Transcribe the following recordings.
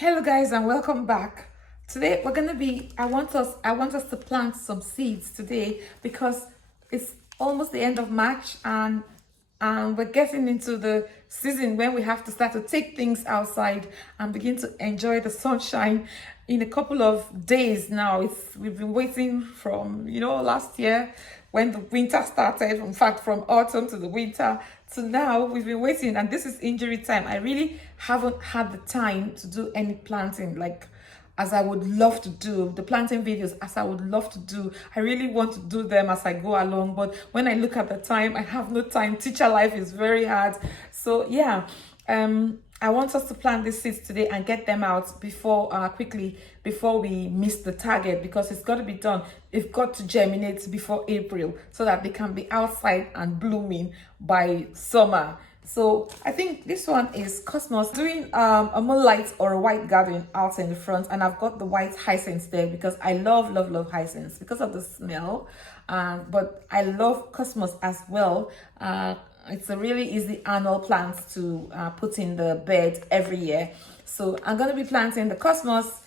Hello guys and welcome back. Today we're gonna be I want us to plant some seeds today because it's almost the end of March and we're getting into the season when we have to start to take things outside and begin to enjoy the sunshine in a couple of days now. We've been waiting from last year when the winter started, in fact from autumn to the winter to now. We've been waiting and this is injury time. I really haven't had the time to do any planting like as I would love to do, the planting videos as I would love to do. I really want to do them as I go along, but when I look at the time, I have no time. Teacher life is very hard. So yeah, I want us to plant these seeds today and get them out quickly before we miss the target, because it's got to be done. It's got to germinate before April so that they can be outside and blooming by summer. So I think this one is Cosmos doing a moonlight or a white garden out in the front, and I've got the white hyacinths there because I love hyacinths because of the smell, but I love Cosmos as well. It's a really easy annual plant to put in the bed every year. So I'm going to be planting the Cosmos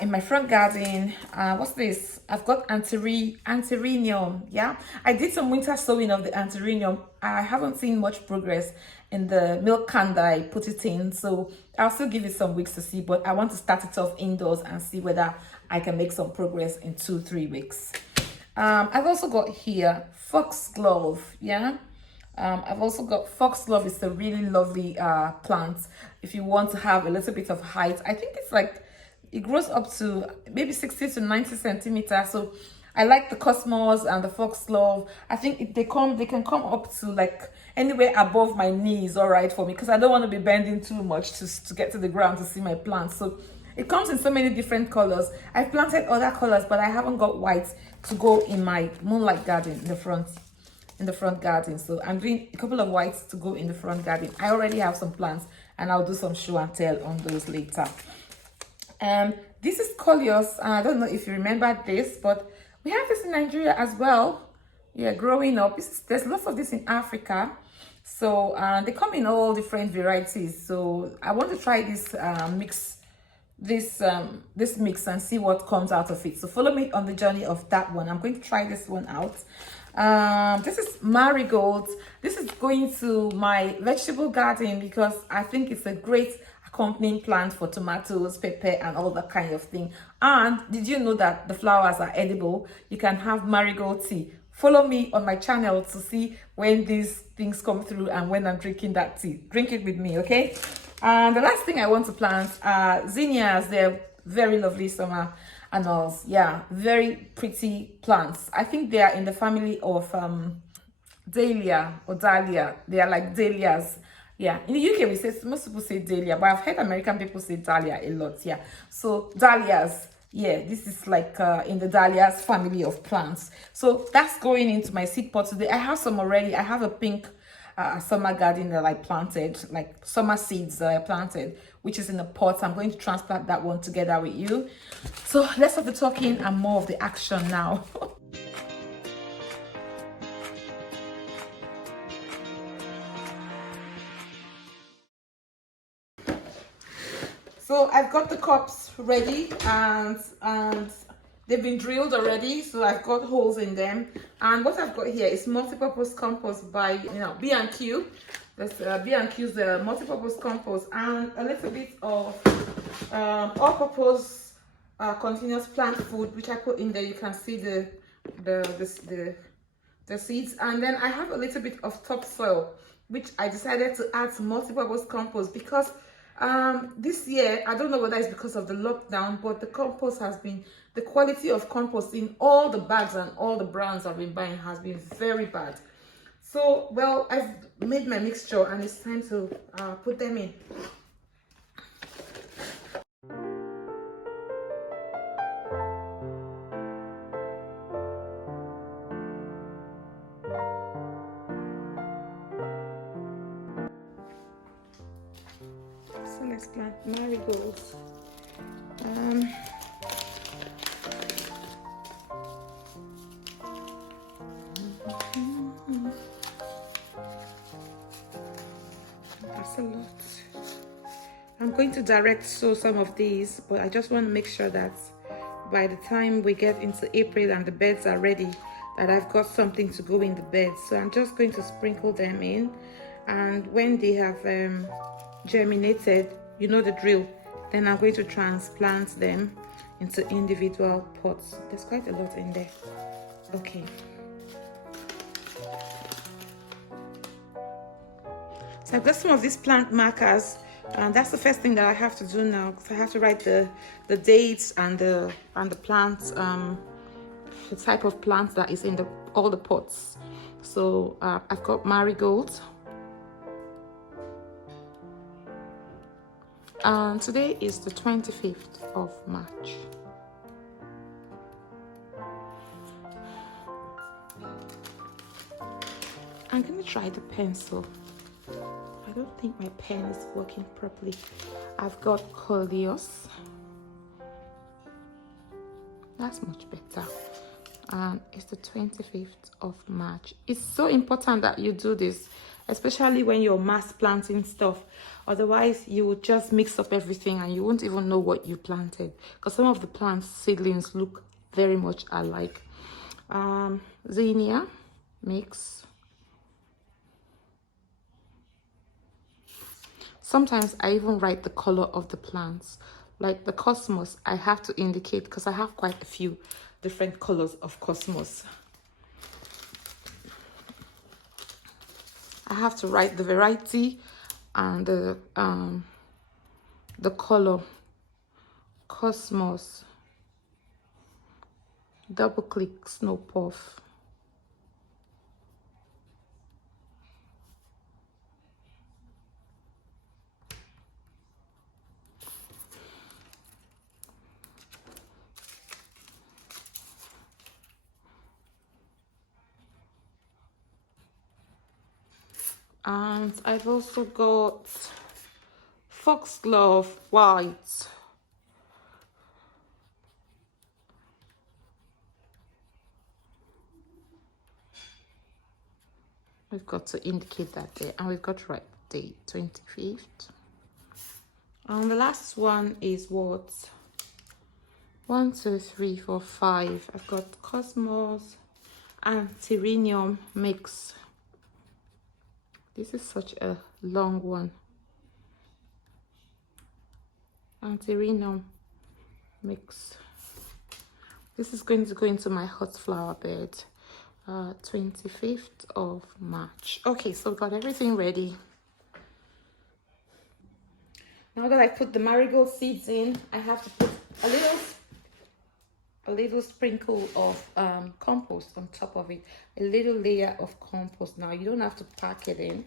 in my front garden. What's this? I've got antirrhinum. Yeah, I did some winter sowing of the antirrhinum. I haven't seen much progress in the milk can that I put it in, so I'll still give it some weeks to see, but I want to start it off indoors and see whether I can make some progress in 2-3 weeks. I've also got here foxglove. Yeah, I've also got foxglove. It's a really lovely plant if you want to have a little bit of height. I think it's like it grows up to maybe 60 to 90 centimeters. So I like the Cosmos and the foxglove. I think they can come up to like anywhere above my knees, all right, for me, because I don't want to be bending too much to get to the ground to see my plants. So it comes in so many different colors. I've planted other colors, but I haven't got white to go in my moonlight garden in the front garden. So I'm doing a couple of whites to go in the front garden. I already have some plants and I'll do some show and tell on those later. This is Coleus. I don't know if you remember this, but we have this in Nigeria as well. Yeah, growing up, there's lots of this in Africa. So they come in all different varieties. So I want to try this this mix and see what comes out of it. So follow me on the journey of that one. I'm going to try this one out. This is marigold. This is going to my vegetable garden because I think it's a great accompanying plant for tomatoes, pepper, and all that kind of thing. And did you know that the flowers are edible? You can have marigold tea. Follow me on my channel to see when these things come through and when I'm drinking that tea. Drink it with me, okay? And the last thing I want to plant are zinnias. They're very lovely summer annuals. Yeah, very pretty plants. I think they are in the family of dahlia or dahlia. They are like dahlias. Yeah, in the UK, most people say dahlia, but I've heard American people say dahlia a lot. Yeah, so dahlias. Yeah, this is like in the dahlias family of plants. So that's going into my seed pot today. I have some already. I have a pink summer garden that I planted, like summer seeds that I planted, which is in a pot. I'm going to transplant that one together with you. So less of the talking and more of the action now. So I've got the cups ready and they've been drilled already. So I've got holes in them. And what I've got here is multi-purpose compost by B&Q. That's B&Q's multi-purpose compost and a little bit of all-purpose continuous plant food, which I put in there. You can see the seeds, and then I have a little bit of topsoil, which I decided to add to multi-purpose compost because this year, I don't know whether it's because of the lockdown, but the quality of compost in all the bags and all the brands I've been buying has been very bad. So, well, I've made my mixture and it's time to put them in. So let's plant marigolds. That's a lot. I'm going to direct sow some of these, but I just want to make sure that by the time we get into April and the beds are ready, that I've got something to go in the beds. So I'm just going to sprinkle them in, and when they have germinated, you know the drill, then I'm going to transplant them into individual pots. There's quite a lot in there. Okay. So I've got some of these plant markers, and that's the first thing that I have to do now, because I have to write the dates and the plants, the type of plants that is in all the pots. So I've got marigolds, and today is the 25th of March. I'm gonna try the pencil. I don't think my pen is working properly. I've got coleus. That's much better. And it's the 25th of March. It's so important that you do this, especially when you're mass planting stuff. Otherwise, you would just mix up everything and you won't even know what you planted. Because some of the plants, seedlings, look very much alike. Zinnia mix. Sometimes I even write the color of the plants. Like the cosmos, I have to indicate because I have quite a few different colors of cosmos. I have to write the variety and the color. Cosmos. Double click snow puff. And I've also got foxglove white. We've got to indicate that there, and we've got to write the date, 25th. And the last one is what? 1, 2, 3, 4, 5. I've got cosmos and Tyrannium mix. This is such a long one. Antirrhinum mix. This is going to go into my hot flower bed. 25th of March. Okay, so we've got everything ready. Now that I put the marigold seeds in, I have to put a little sprinkle of compost on top of it, a little layer of compost. Now you don't have to pack it in,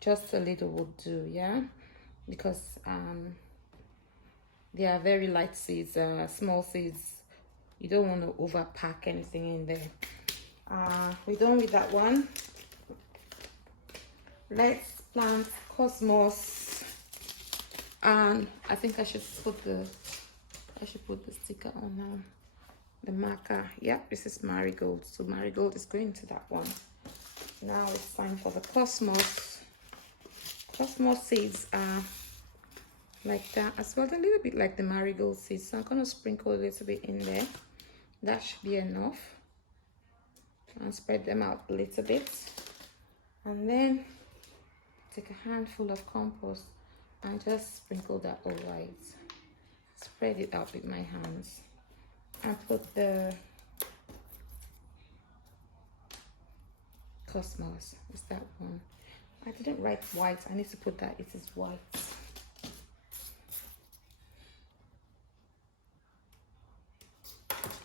just a little will do, yeah, because they are very light seeds, small seeds. You don't want to overpack anything in there. We're done with that one. Let's plant cosmos, and I think I should put the sticker on now. The marker. Yeah, this is marigold, so marigold is going to that one. Now it's time for the cosmos. Cosmos seeds are like that as well, a little bit like the marigold seeds, so I'm going to sprinkle a little bit in there. That should be enough, and spread them out a little bit, and then take a handful of compost and just sprinkle that over it. Spread it out with my hands and put the cosmos. Is that one? I didn't write white. I need to put that. It is white.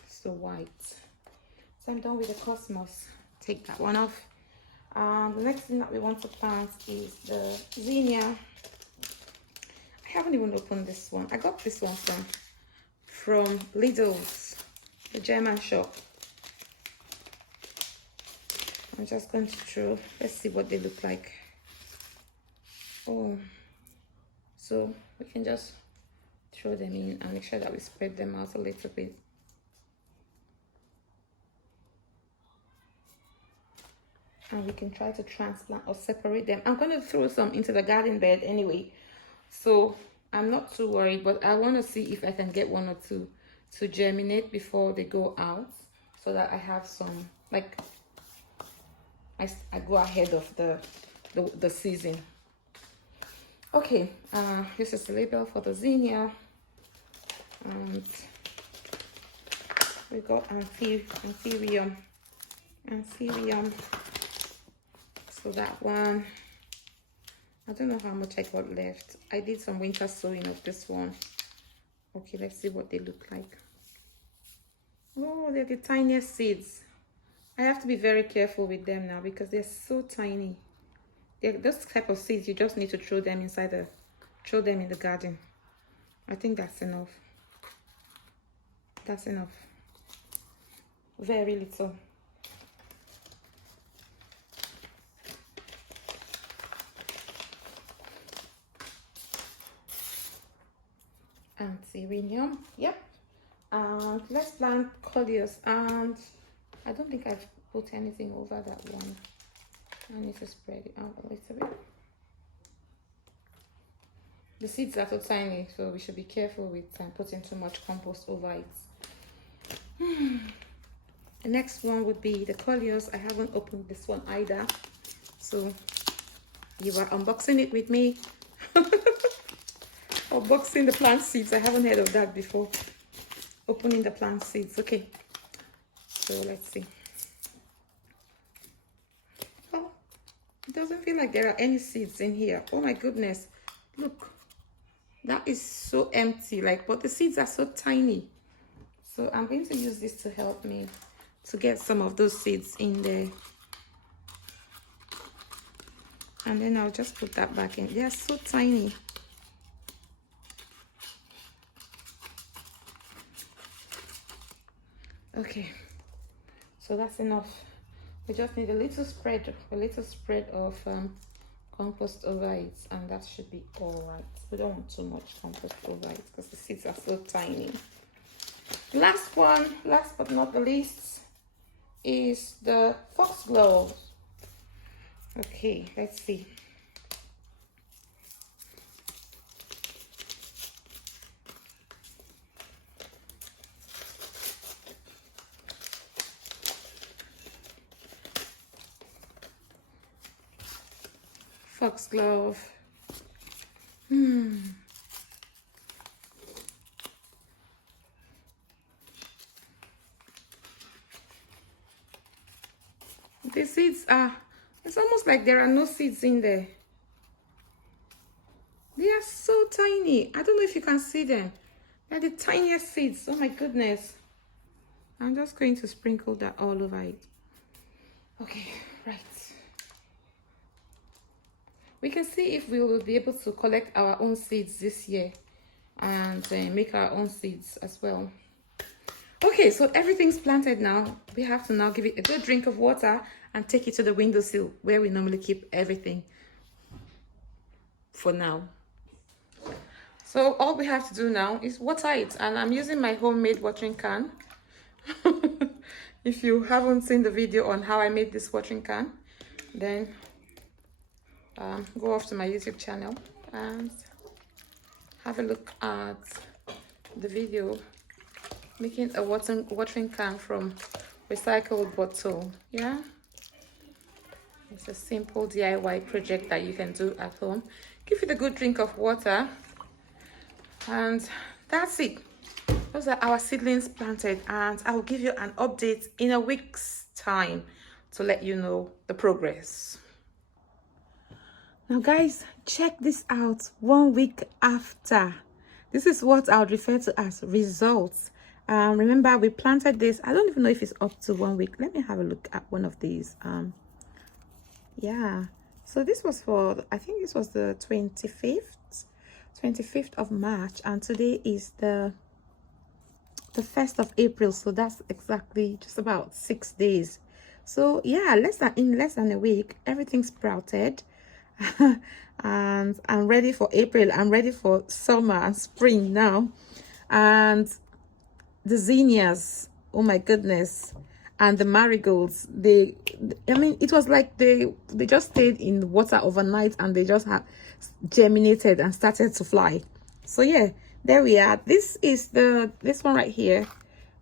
So white. So I'm done with the cosmos. Take that one off. The next thing that we want to plant is the zinnia. I haven't even opened this one. I got this one from Lidl's, the German shop. I'm just going to throw. Let's see what they look like. Oh, so we can just throw them in and make sure that we spread them out a little bit. And we can try to transplant or separate them. I'm going to throw some into the garden bed anyway, so I'm not too worried, but I want to see if I can get one or two to germinate before they go out, so that I have some, like, I go ahead of the season. Okay, this is the label for the zinnia, and we got anthurium. So that one, I don't know how much I got left. I did some winter sowing of this one. Okay, let's see what they look like. Oh, they're the tiniest seeds. I have to be very careful with them now because they're so tiny. They're those type of seeds, you just need to throw them in the garden. I think that's enough. That's enough. Very little. Anthurium, yep. And let's plant coleus, and I don't think I've put anything over that one. I need to spread it out a little bit. The seeds are so tiny, so we should be careful with putting too much compost over it. The next one would be the coleus. I haven't opened this one either, so you are unboxing it with me. Unboxing the plant seeds. I haven't heard of that before. Opening the plant seeds. Okay, so let's see. Oh, it doesn't feel like there are any seeds in here. Oh my goodness, look, that is so empty. Like, but the seeds are so tiny. So I'm going to use this to help me to get some of those seeds in there, and then I'll just put that back in. They are so tiny. Okay, so that's enough. We just need a little spread of compost over it, and that should be all right. We don't want too much compost over it because the seeds are so tiny. Last one, last but not the least, is the foxglove. Okay, let's see. Foxglove. The seeds are, it's almost like there are no seeds in there. They are so tiny. I don't know if you can see them. They're the tiniest seeds. Oh my goodness. I'm just going to sprinkle that all over it. Okay, right. We can see if we will be able to collect our own seeds this year and make our own seeds as well. Okay, so everything's planted now. We have to now give it a good drink of water and take it to the windowsill where we normally keep everything for now. So all we have to do now is water it, and I'm using my homemade watering can. If you haven't seen the video on how I made this watering can, then go off to my YouTube channel and have a look at the video making a watering can from recycled bottle. Yeah, it's a simple DIY project that you can do at home. Give it a good drink of water, and that's it. Those are our seedlings planted, and I'll give you an update in a week's time to let you know the progress. Now guys, check this out. 1 week after, this is what I would refer to as results. Remember, we planted this, I don't even know if it's up to 1 week. Let me have a look at one of these. Yeah, so this was for, I think this was the 25th of March, and today is the 1st of April, so that's exactly just about 6 days. So yeah, in less than a week, everything sprouted. And I'm ready for April. I'm ready for summer and spring now. And the zinnias, oh my goodness, and the marigolds, I mean, it was like they just stayed in the water overnight, and they just have germinated and started to fly. So yeah, there we are. This one right here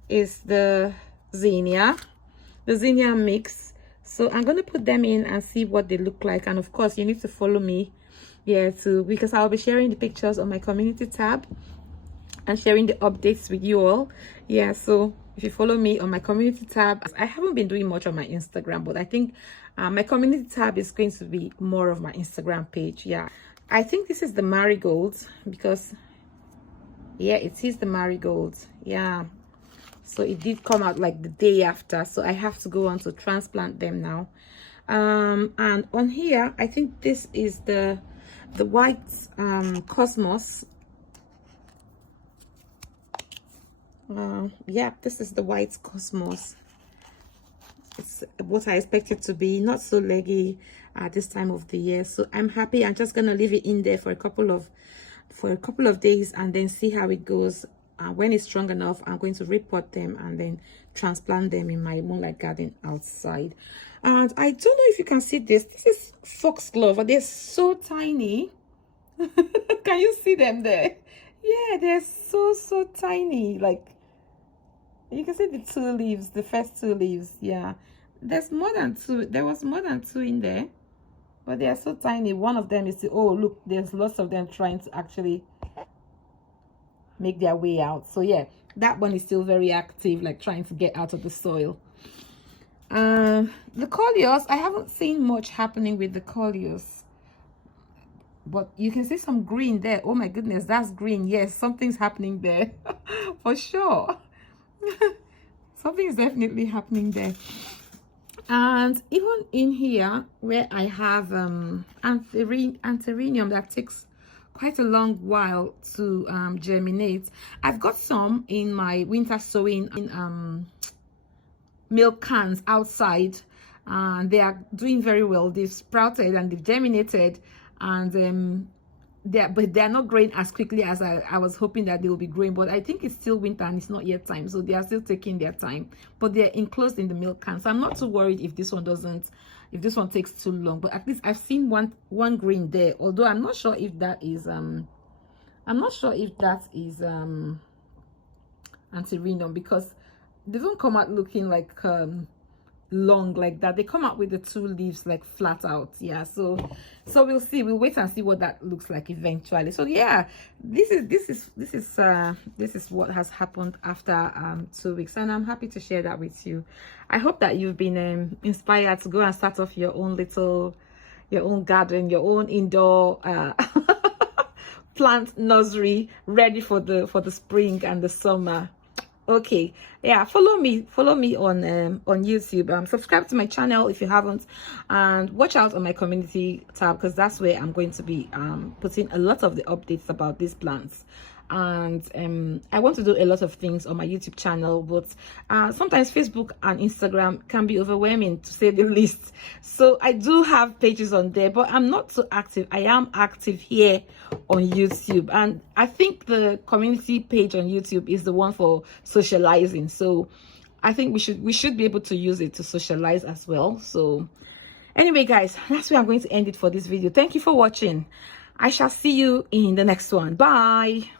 is the zinnia mix. So I'm going to put them in and see what they look like. And of course, you need to follow me, yeah, too, because I'll be sharing the pictures on my community tab and sharing the updates with you all. Yeah, so if you follow me on my community tab, I haven't been doing much on my Instagram, but I think my community tab is going to be more of my Instagram page. Yeah, I think this is the marigold, because yeah, it is the marigold. Yeah, so it did come out like the day after, so I have to go on to transplant them now. And on here, I think this is the white cosmos. Yeah, this is the white cosmos. It's what I expect it to be, not so leggy at this time of the year. So I'm happy. I'm just gonna leave it in there for a couple of days and then see how it goes. When it's strong enough, I'm going to repot them and then transplant them in my moonlight garden outside. And I don't know if you can see this. This is foxglove, but they're so tiny. Can you see them there? Yeah, they're so tiny. Like, you can see the two leaves, the first two leaves. Yeah, there's more than two. There was more than two in there, but they are so tiny. One of them is the, oh look, there's lots of them trying to actually make their way out. So yeah, that one is still very active, like trying to get out of the soil. The coleus, I haven't seen much happening with the coleus, but you can see some green there. Oh my goodness, that's green. Yes, something's happening there for sure. Something is definitely happening there. And even in here where I have anthurium that takes quite a long while to germinate, I've got some in my winter sowing in milk cans outside, and they are doing very well. They've sprouted and they've germinated, and but they're not growing as quickly as I was hoping that they will be growing. But I think it's still winter and it's not yet time, so they are still taking their time, but they're enclosed in the milk can. So I'm not too worried if this one takes too long. But at least I've seen one green there, although I'm not sure if that is anthurium, because they don't come out looking like long like that. They come out with the two leaves like flat out. Yeah, so we'll see. We'll wait and see what that looks like eventually. So yeah, this is what has happened after 2 weeks, and I'm happy to share that with you. I hope that you've been inspired to go and start off your own garden, your own indoor plant nursery, ready for the spring and the summer. Okay, yeah, follow me on YouTube. Subscribe to my channel if you haven't, and watch out on my community tab, because that's where I'm going to be putting a lot of the updates about these plants. And I want to do a lot of things on my YouTube channel, but sometimes Facebook and Instagram can be overwhelming, to say the least. So I do have pages on there, but I'm not so active. I am active here on YouTube, and I think the community page on YouTube is the one for socializing. So I think we should be able to use it to socialize as well. So anyway, guys, that's where I'm going to end it for this video. Thank you for watching. I shall see you in the next one. Bye.